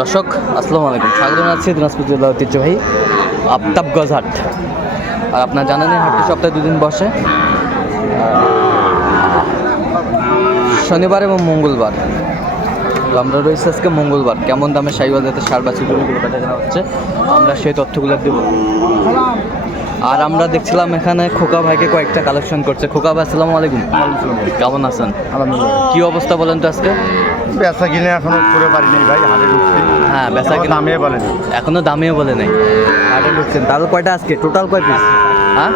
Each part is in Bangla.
দর্শক আসসালামু আলাইকুম। স্বাগত জানাচ্ছি দিনাজপুর জেলা ঐতিহ্যবাহী আফতাবগঞ্জ হাট। আর আপনার জানেন হাটটি সপ্তাহে দুদিন বসে। শনিবার এবং মঙ্গলবার। আমরা রয়েছে আজকে মঙ্গলবার। কেমন দামে সাইবাল যাতে সার বা চিগুলোগুলো বেচা কেনা হচ্ছে আমরা সেই তথ্যগুলো দেব। আর আমরা দেখছিলাম এখানে খোকা ভাইকে কয়েকটা কালেকশন করছে। খোকা ভাই আসসালামু আলাইকুম। কেমন আছেন? আলহামদুলিল্লাহ। কি অবস্থা বলেন তো আজকে? বেচা কিনে এখনও করে পারিনি ভাই হাটে ঢুকছি। হ্যাঁ বেচা কিনে দামে বলে এখনও দামিও বলে নাই। হাটে ঢুকছেন। তাহলে কয়টা আজকে? টোটাল কয় পিস হ্যাঁ?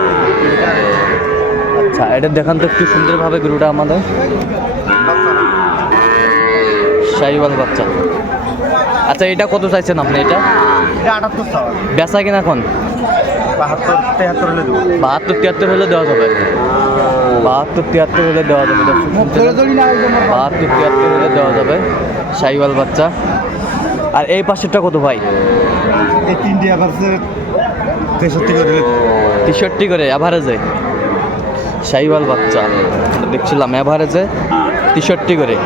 আচ্ছা এটা দেখান তো একটু সুন্দরভাবে গরুটা আমাদের। শাহিওয়াল বাচ্চা। আচ্ছা এটা কত চাইছেন আপনি এটা? বেচা কিনা এখন? বাহাত্তর তেহাত্তর হলে দেবো। বাহাত্তর তিয়াত্তর হলে দেওয়া যাবে। বাহাত্তর তিয়াত্তর হলে দেওয়া যাবে। বাহাত্তর তিয়াত্তর হলে দেওয়া যাবে। শাহিওয়াল বাচ্চা। আর এই পাশেরটা কত ভাই? এই তিনটি তেষট্টি করে তেষট্টি করে অ্যাভারেজে শাহিওয়াল বাচ্চা। দেখছিলাম অ্যাভারেজে তেষট্টি করে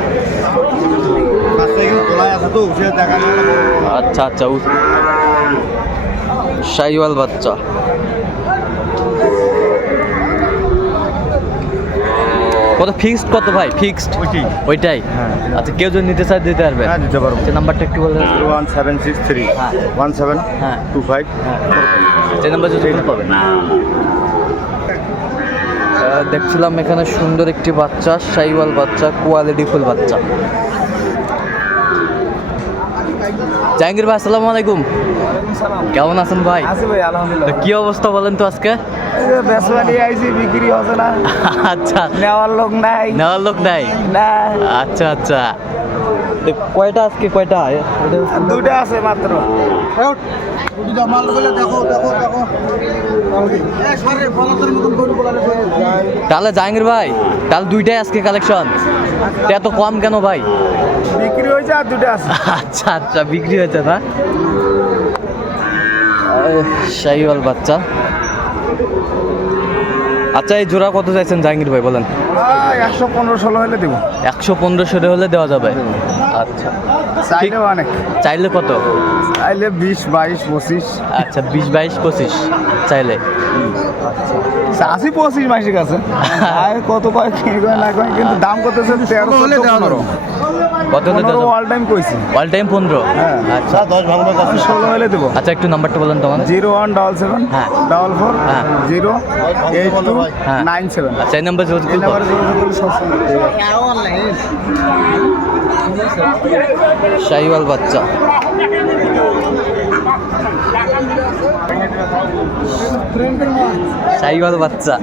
রাস্তায় কিন্তু তোলায় আছে তো সে দেখা আচ্ছা আচ্ছা শাহিওয়াল বাচ্চা। কত ফিক্সড কত ভাই? ফিক্সড ওইটি ওইটাই? হ্যাঁ। আচ্ছা কেউ যদি নিতে চায় দিতে পারবে। হ্যাঁ দিতে পারব। যে নাম্বারটা একটু বলবেন ওয়ান সেভেন সিক্স থ্রি হ্যাঁ। ওয়ান সেভেন হ্যাঁ। টু ফাইভ হ্যাঁ যে নাম্বার যদি আহ, দেখছিলাম এখানে সুন্দর একটি বাচ্চা সাইওয়াল বাচ্চা কোয়ালিটি ফুল বাচ্চা। জাহাঙ্গীর ভাই আসসালামু আলাইকুম। কেমন আছেন ভাই? ভাই আলহামদুলিল্লাহ। কি অবস্থা বলেন তো আজকে? বেসবা বিক্রি হচ্ছে না। আচ্ছা। নেওয়ার লোক নাই। নেওয়ার লোক নাই? না আচ্ছা আচ্ছা। কয়টা আজকে কয়টা? দুটা আছে মাত্র। তাহলে জাহাঙ্গীর ভাই তাহলে দুইটাই আজকে কালেকশন এত কম কেন ভাই? বিক্রি হয়েছে আর দুটা আছে। আচ্ছা আচ্ছা বিক্রি হয়েছে না? শাহিওয়াল বাচ্চা। আচ্ছা এই জোড়া কত চাইছেন জাহাঙ্গীর ভাই বলেন? একশো পনেরো ষোলো হলে দেবো। একশো পনেরোশো হলে দেওয়া যাবে। আচ্ছা। চাইলেও অনেক। চাইলে কত? চাইলে বিশ বাইশ পঁচিশ। আচ্ছা বিশ বাইশ পঁচিশ চাইলে। আশি পঁচিশ মাসিক আছে। আর কত কয় না কয় কিন্তু দাম কত তেরো হলে পনেরো কত পনেরো অল টাইম কইছি। অল টাইম পনেরো? হ্যাঁ। আচ্ছা। দশ ভাঙবে কত ষোলো হলে দেবো। আচ্ছা একটু নাম্বারটা বলেন তোমাদের জিরো ওয়ান ডবল সেভেন হ্যাঁ। ডবল ফোর হ্যাঁ। জিরো এইট টু হ্যাঁ। Nine seven. আচ্ছা এই নাম্বার যোগাযোগ? নাম্বারে যোগাযোগ শাহিওয়াল বাচ্চা। শাহিওয়াল বাচ্চা।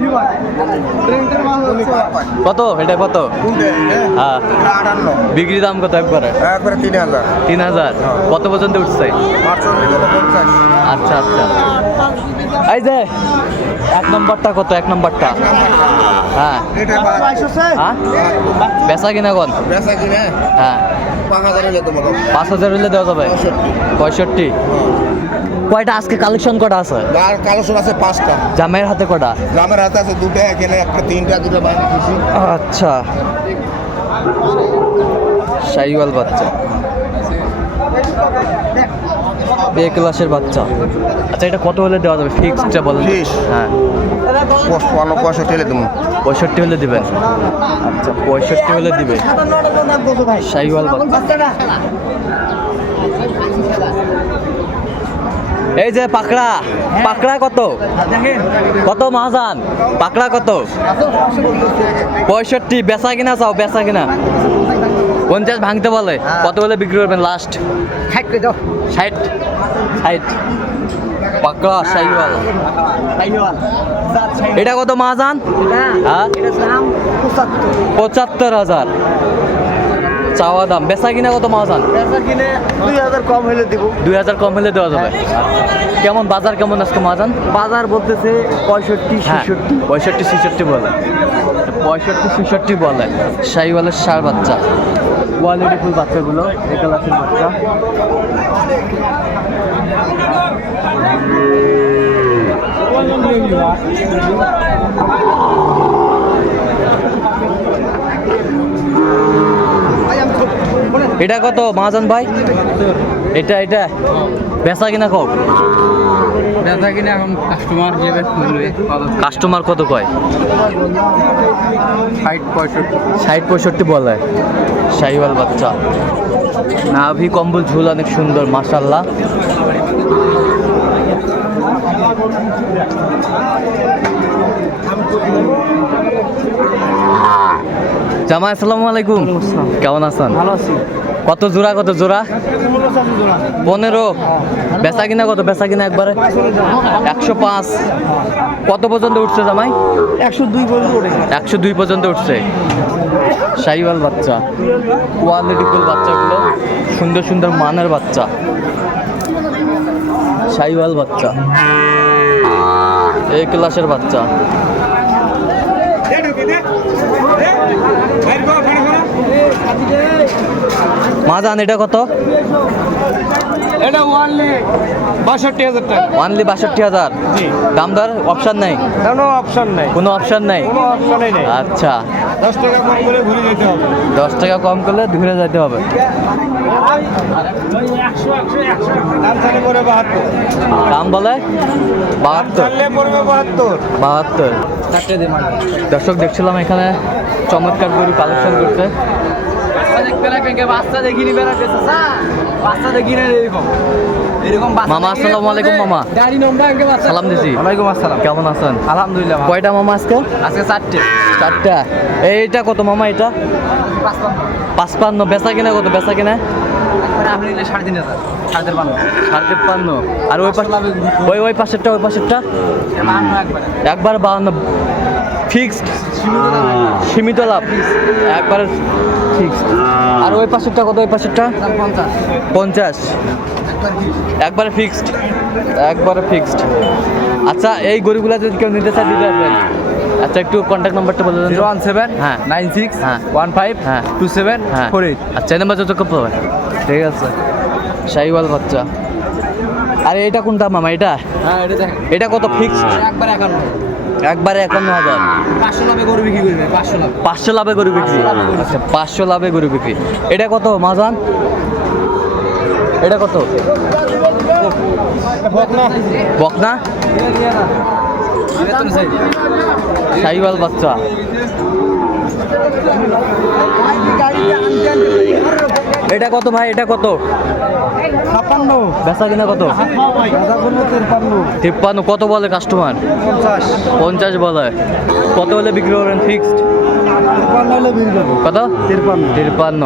কত? এটা কত? হ্যাঁ। বিক্রি দাম কত একবারে? একবারে তিন হাজার। তিন হাজার। কত পর্যন্ত উঠছে? আচ্ছা আচ্ছা। এই যে, এক নম্বরটা কত? এক নম্বরটা। হ্যাঁ। হ্যাঁ? বেচা কিনা কোন? হ্যাঁ। পাঁচ হাজার হলে দেওয়া যাবে? পঁয়ষট্টি। কয়টা আজকে কালেকশন কটা আছে? আর কালেকশন আছে পাঁচটা জামাইয়ের হাতে কটা? গ্রামের হাতে আছে দুটো এখানে একটা তিনটা দুটো বাইরে আচ্ছা। শাহিওয়াল বাচ্চা। বে ক্লাসের বাচ্চা। আচ্ছা এটা কত হলে দেওয়া যাবে? ফিক্সডটা বলেন। হ্যাঁ। পয়সা ঠেলে দেবো। পঁয়ষট্টি হলে দিবেন। আচ্ছা পঁয়ষট্টি হলে দিবে। শাহিওয়াল বাচ্চা। এই যে পাকড়া পাকড়া কত? কত মহাজান? পাকড়া কত? পঁয়ষট্টি বেচা কিনা চাও? বেচা কিনা? পঞ্চাশ ভাঙতে বলে। কত বলে বিক্রি করবেন লাস্ট ষাট ষাট? পাকড়া এটা কত মহাজান হ্যাঁ। পঁচাত্তর। হাজার। চাওয়া দাম। বেচা কিনা কত মহাজান কিনে দুই হাজার কম হলে দিব। দুই হাজার কম হলে দেওয়া যাবে। কেমন বাজার কেমন আজকে মহাজান বাজার বলতেছে পঁয়ষট্টি হ্যাঁ। ছেষট্টি। পঁয়ষট্টি ছেষট্টি বলে। পঁয়ষট্টি ছেষট্টি বলে। শাহিওয়ালের সার বাচ্চা। কোয়ালিটি ফুল বাচ্চাগুলো একালাসের বাচ্চা। এটা কত মহাজন ভাই? এটা এটা। বেচা কিনা কম? ব্যথা কিনা এখন কাস্টমার হিসেবে কাস্টমার কত কয়? ষাট পঁয়ষট্টি। ষাট পঁয়ষট্টি বলে। শাহিওয়াল বাচ্চা। নাভি কম্বল ঝুল অনেক সুন্দর মাসাল্লাহ জামা আসসালামু আলাইকুম। কেমন আছেন? ভালো আছি। কত জোড়া কত জোড়া? পনেরো বেচা কিনা কত? বেচা কিনা একবারে? একশো পাঁচ। কত পর্যন্ত উঠছে জামাই? একশো দুই পর্যন্ত উঠেছে। একশো দুই পর্যন্ত উঠছে। সাইওয়াল বাচ্চা। কোয়ালিটিফুল বাচ্চাগুলো। সুন্দর সুন্দর মানের বাচ্চা। সাইওয়াল বাচ্চা। এই ক্লাসের বাচ্চা। মাজান এটা কত? এটা ওয়ানলি বাষট্টি হাজার টাকা। ওয়ানলি বাষট্টি হাজার? জি। দাম দর অপশান নাই? কোনো অপশন নাই। কোনো অপশান নাই? কোনো অপশানই নেই। আচ্ছা। দশ টাকা কম করে ঘুরে যেতে হবে। দশ টাকা কম করলে ঘুরে যেতে হবে। দাম চালে পড়বে দাম বলে? বাহাত্তর। বাহাত্তর। বাহাত্তর। দর্শক দেখছিলাম এখানে চমৎকার গরু কালেকশন করতে বাচ্চা দেখিনি বেড়াতে বাচ্চা দেখি না এরকম। এরকম মামা আসসালামু আলাইকুম মামা। গাড়ি নম্বর আগে বাচ্চা সালাম দিছি। ওয়ালাইকুম আসসালাম। কেমন আছেন? আলহামদুলিল্লাহ। কয়টা মামা আজকে? আজকে চারটে। চারটা। এইটা কত মামা এটা? পাঁচপান্ন। বেচা কিনা কত? বেচা কিনা? আর ওই পাশেরটা ওই পাশেরটা? একবার বাহান্ন। ফিক্সড। সীমিত লাভ। একবার ফিক্সড। আর ওই পাশেরটা কত? ওই পাশেরটা? পঞ্চাশ। একবারে ফিক্সড। একবারে ফিক্সড। আচ্ছা এই গরুগুলা যদি কেউ নিতে চায় দিতে পারবেন। আচ্ছা একটু কন্ট্যাক্ট নাম্বারটা বলে দেন। জিরো ওয়ান সেভেন হ্যাঁ। নাইন সিক্স হ্যাঁ। ওয়ান ফাইভ হ্যাঁ। টু সেভেন হ্যাঁ। Four eight. আচ্ছা এই নাম্বার যত কম পাবে ঠিক আছে। শাহিওয়াল বাচ্চা। আরে এটা কোনটা মামা? এটা? হ্যাঁ এটা এটা কত? ফিক্সড? একবার একান্ন। একবারে একান্ন হাজার। পাঁচশো লাভে গরু বিক্রি আচ্ছা পাঁচশো লাভে গরু বিক্রি। এটা কত মাজান? এটা কত? বকনা। সাইওয়াল বাচ্চা। এটা কত ভাই? এটা কত? ছাপ্পান্ন। বেচা কিনা কত? তিপ্পান্ন। কত বলে কাস্টমার পঞ্চাশ। বলে। কত হলে বিক্রি করবেন ফিক্সড কত? তিরপান্ন তিরপান্ন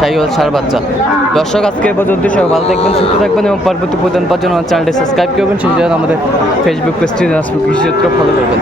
সাইওয়াল সার বাচ্চা। দর্শক আজকে পর্যন্ত সবাই ভালো থাকবেন সুস্থ থাকবেন এবং পরবর্তী প্রদান পাওয়ার জন্য আমার চ্যানেলটি সাবস্ক্রাইব করবেন। সেই জন্য আমাদের ফেসবুক পেজটি ফলো করবেন।